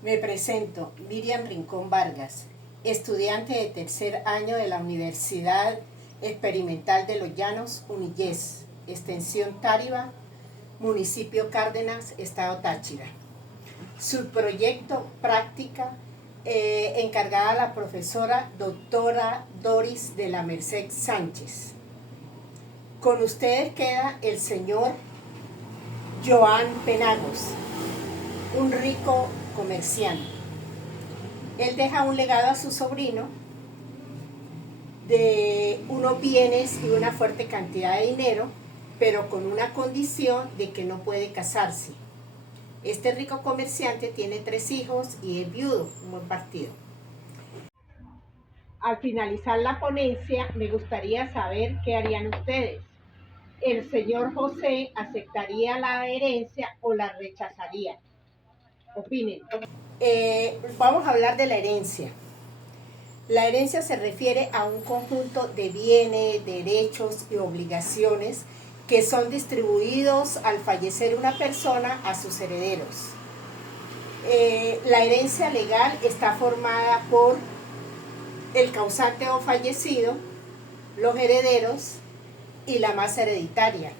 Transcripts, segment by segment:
Me presento, Miriam Rincón Vargas, estudiante de tercer año de la Universidad Experimental de Los Llanos, UNILLES, Extensión Táriba, Municipio Cárdenas, Estado Táchira. Subproyecto práctica encargada a la profesora doctora Doris de la Merced Sánchez. Con ustedes queda el señor Joan Penagos, un rico comerciante. Él deja un legado a su sobrino de unos bienes y una fuerte cantidad de dinero, pero con una condición de que no puede casarse. Este rico comerciante tiene 3 hijos y es viudo, un buen partido. Al finalizar la ponencia, me gustaría saber qué harían ustedes. ¿El señor José aceptaría la herencia o la rechazaría? Opinen. Vamos a hablar de la herencia. La herencia se refiere a un conjunto de bienes, derechos y obligaciones que son distribuidos al fallecer una persona a sus herederos. La herencia legal está formada por el causante o fallecido, los herederos y la masa hereditaria.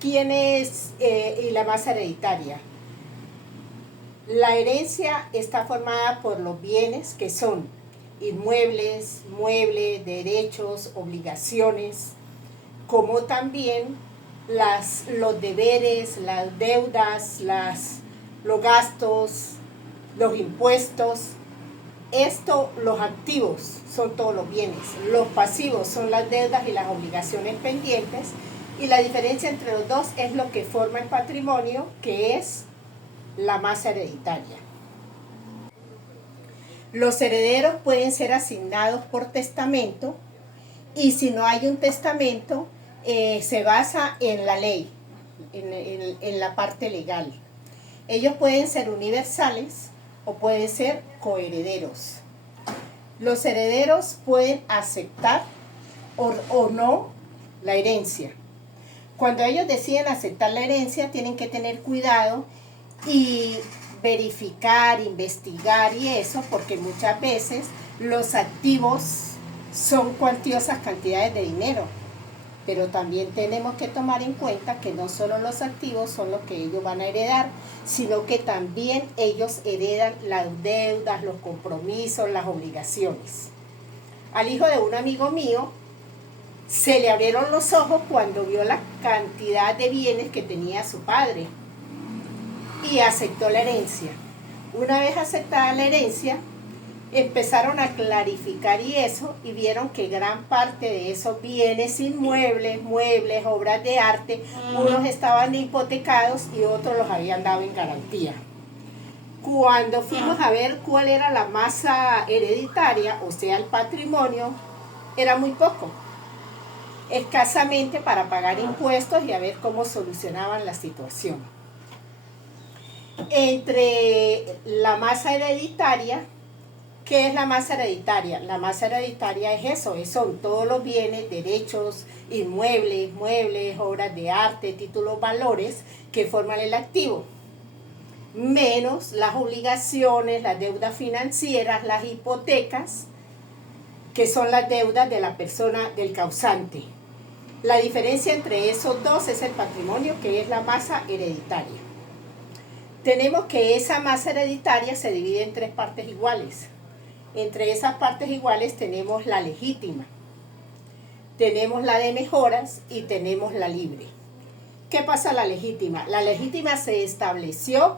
¿Quién es y la masa hereditaria? La herencia está formada por los bienes que son inmuebles, muebles, derechos, obligaciones, como también los deberes, las deudas, los gastos, los impuestos. Los activos son todos los bienes, los pasivos son las deudas y las obligaciones pendientes, y la diferencia entre los dos es lo que forma el patrimonio, que es la masa hereditaria. Los herederos pueden ser asignados por testamento, y si no hay un testamento, se basa en la ley, en la parte legal. Ellos pueden ser universales o pueden ser coherederos. Los herederos pueden aceptar o no la herencia. Cuando ellos deciden aceptar la herencia, tienen que tener cuidado y verificar, investigar y eso, porque muchas veces los activos son cuantiosas cantidades de dinero, pero también tenemos que tomar en cuenta que no solo los activos son los que ellos van a heredar, sino que también ellos heredan las deudas, los compromisos, las obligaciones. Al hijo de un amigo mío se le abrieron los ojos cuando vio la cantidad de bienes que tenía su padre y aceptó la herencia. Una vez aceptada la herencia, empezaron a clarificar y eso, y vieron que gran parte de esos bienes inmuebles, muebles, obras de arte, unos estaban hipotecados y otros los habían dado en garantía. Cuando fuimos a ver cuál era la masa hereditaria, o sea, el patrimonio, era muy poco, escasamente para pagar impuestos y a ver cómo solucionaban la situación. Entre la masa hereditaria, ¿qué es la masa hereditaria? La masa hereditaria es eso, son todos los bienes, derechos, inmuebles, muebles, obras de arte, títulos, valores que forman el activo, menos las obligaciones, las deudas financieras, las hipotecas, que son las deudas de la persona, del causante. La diferencia entre esos dos es el patrimonio, que es la masa hereditaria. Tenemos que esa masa hereditaria se divide en 3 partes iguales. Entre esas partes iguales tenemos la legítima, tenemos la de mejoras y tenemos la libre. ¿Qué pasa la legítima? La legítima se estableció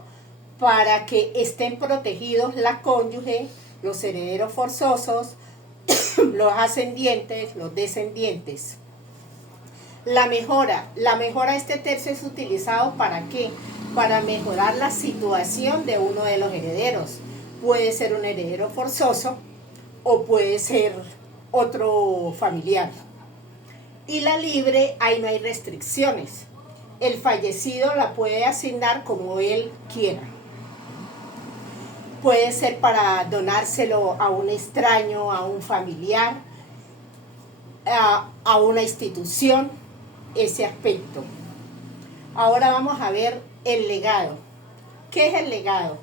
para que estén protegidos la cónyuge, los herederos forzosos, los ascendientes, los descendientes. La mejora, este tercio es utilizado ¿para qué? Para mejorar la situación de uno de los herederos. Puede ser un heredero forzoso o puede ser otro familiar. Y la libre, ahí no hay restricciones. El fallecido la puede asignar como él quiera. Puede ser para donárselo a un extraño, a un familiar, a una institución, ese aspecto. Ahora vamos a ver el legado. ¿Qué es el legado?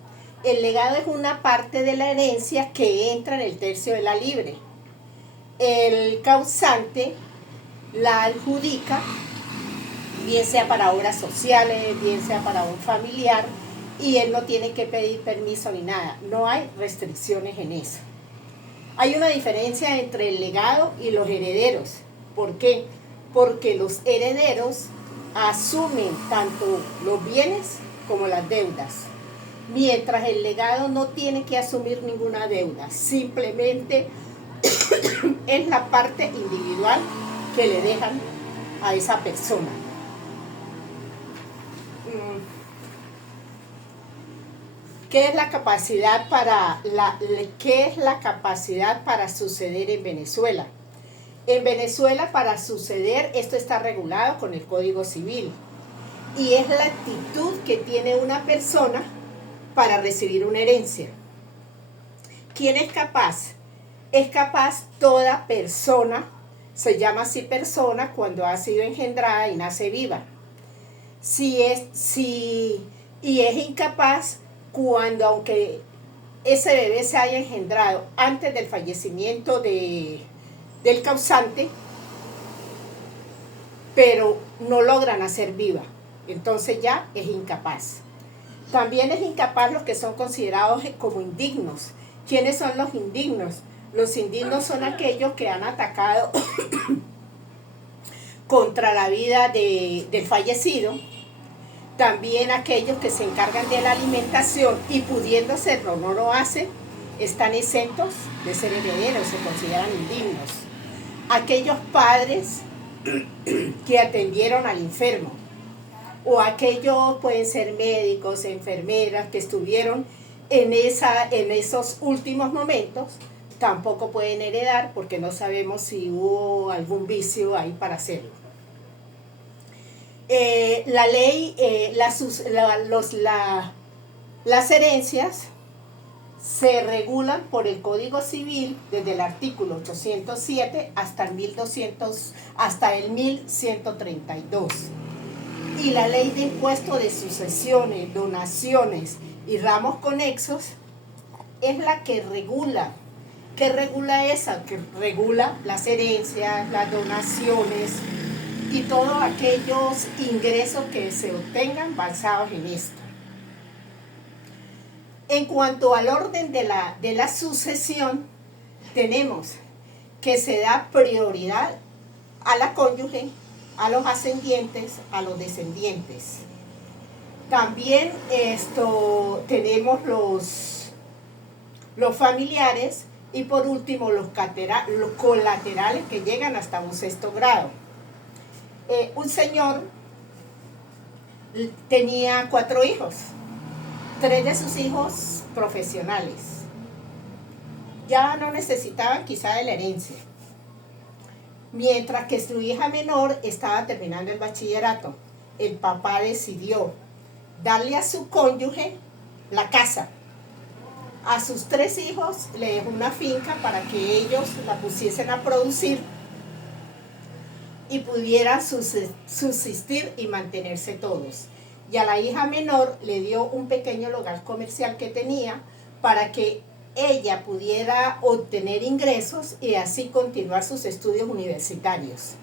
El legado es una parte de la herencia que entra en el tercio de la libre. El causante la adjudica, bien sea para obras sociales, bien sea para un familiar, y él no tiene que pedir permiso ni nada. No hay restricciones en eso. Hay una diferencia entre el legado y los herederos. ¿Por qué? Porque los herederos asumen tanto los bienes como las deudas, mientras el legado no tiene que asumir ninguna deuda, simplemente es la parte individual que le dejan a esa persona. ¿Qué es la capacidad para suceder en Venezuela? En Venezuela, para suceder, esto está regulado con el Código Civil, y es la actitud que tiene una persona para recibir una herencia. ¿Quién es capaz? Es capaz toda persona, se llama así persona cuando ha sido engendrada y nace viva. Y es incapaz cuando, aunque ese bebé se haya engendrado antes del fallecimiento del causante, pero no logra nacer viva, entonces ya es incapaz. También es incapaz los que son considerados como indignos. ¿Quiénes son los indignos? Los indignos son aquellos que han atacado contra la vida del fallecido. También aquellos que se encargan de la alimentación y pudiendo serlo no lo hacen, están exentos de ser herederos, se consideran indignos. Aquellos padres que atendieron al enfermo, o aquellos pueden ser médicos, enfermeras que estuvieron en esos últimos momentos, tampoco pueden heredar porque no sabemos si hubo algún vicio ahí para hacerlo. La ley, las herencias se regulan por el Código Civil desde el artículo 807 hasta el 1132. Y la ley de impuesto de sucesiones, donaciones y ramos conexos es la que regula. ¿Qué regula esa? Que regula las herencias, las donaciones y todos aquellos ingresos que se obtengan basados en esto. En cuanto al orden de la sucesión, tenemos que se da prioridad a la cónyuge, a los ascendientes, a los descendientes. También tenemos los familiares y por último los colaterales que llegan hasta un 6º grado. Un señor tenía 4 hijos, 3 de sus hijos profesionales. Ya no necesitaban quizá de la herencia. Mientras que su hija menor estaba terminando el bachillerato, el papá decidió darle a su cónyuge la casa. A sus 3 hijos le dejó una finca para que ellos la pusiesen a producir y pudieran subsistir y mantenerse todos. Y a la hija menor le dio un pequeño local comercial que tenía para que ella pudiera obtener ingresos y así continuar sus estudios universitarios.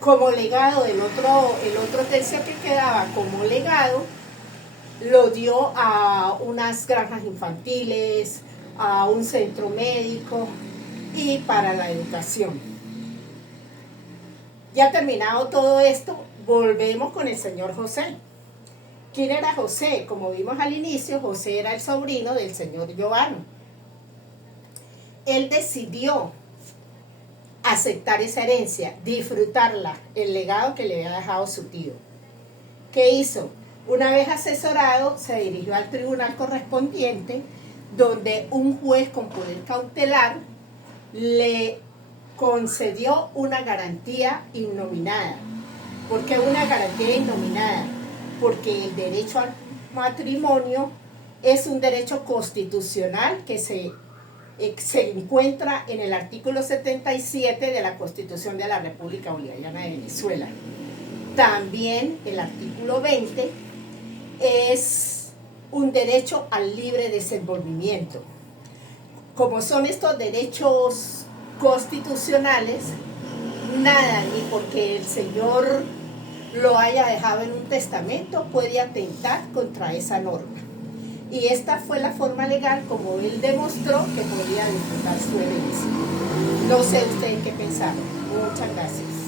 Como legado, el otro tercio que quedaba como legado, lo dio a unas granjas infantiles, a un centro médico y para la educación. Ya terminado todo esto, volvemos con el señor José. ¿Quién era José? Como vimos al inicio, José era el sobrino del señor Giovanni. Él decidió aceptar esa herencia, disfrutarla, el legado que le había dejado su tío. ¿Qué hizo? Una vez asesorado, se dirigió al tribunal correspondiente, donde un juez con poder cautelar le concedió una garantía innominada. ¿Por qué una garantía innominada? Porque el derecho al matrimonio es un derecho constitucional que se encuentra en el artículo 77 de la Constitución de la República Bolivariana de Venezuela. También el artículo 20 un derecho al libre desenvolvimiento. Como son estos derechos constitucionales, nada, ni porque el Señor lo haya dejado en un testamento, puede atentar contra esa norma. Y esta fue la forma legal como él demostró que podía disfrutar su herencia. No sé ustedes qué pensaron. Muchas gracias.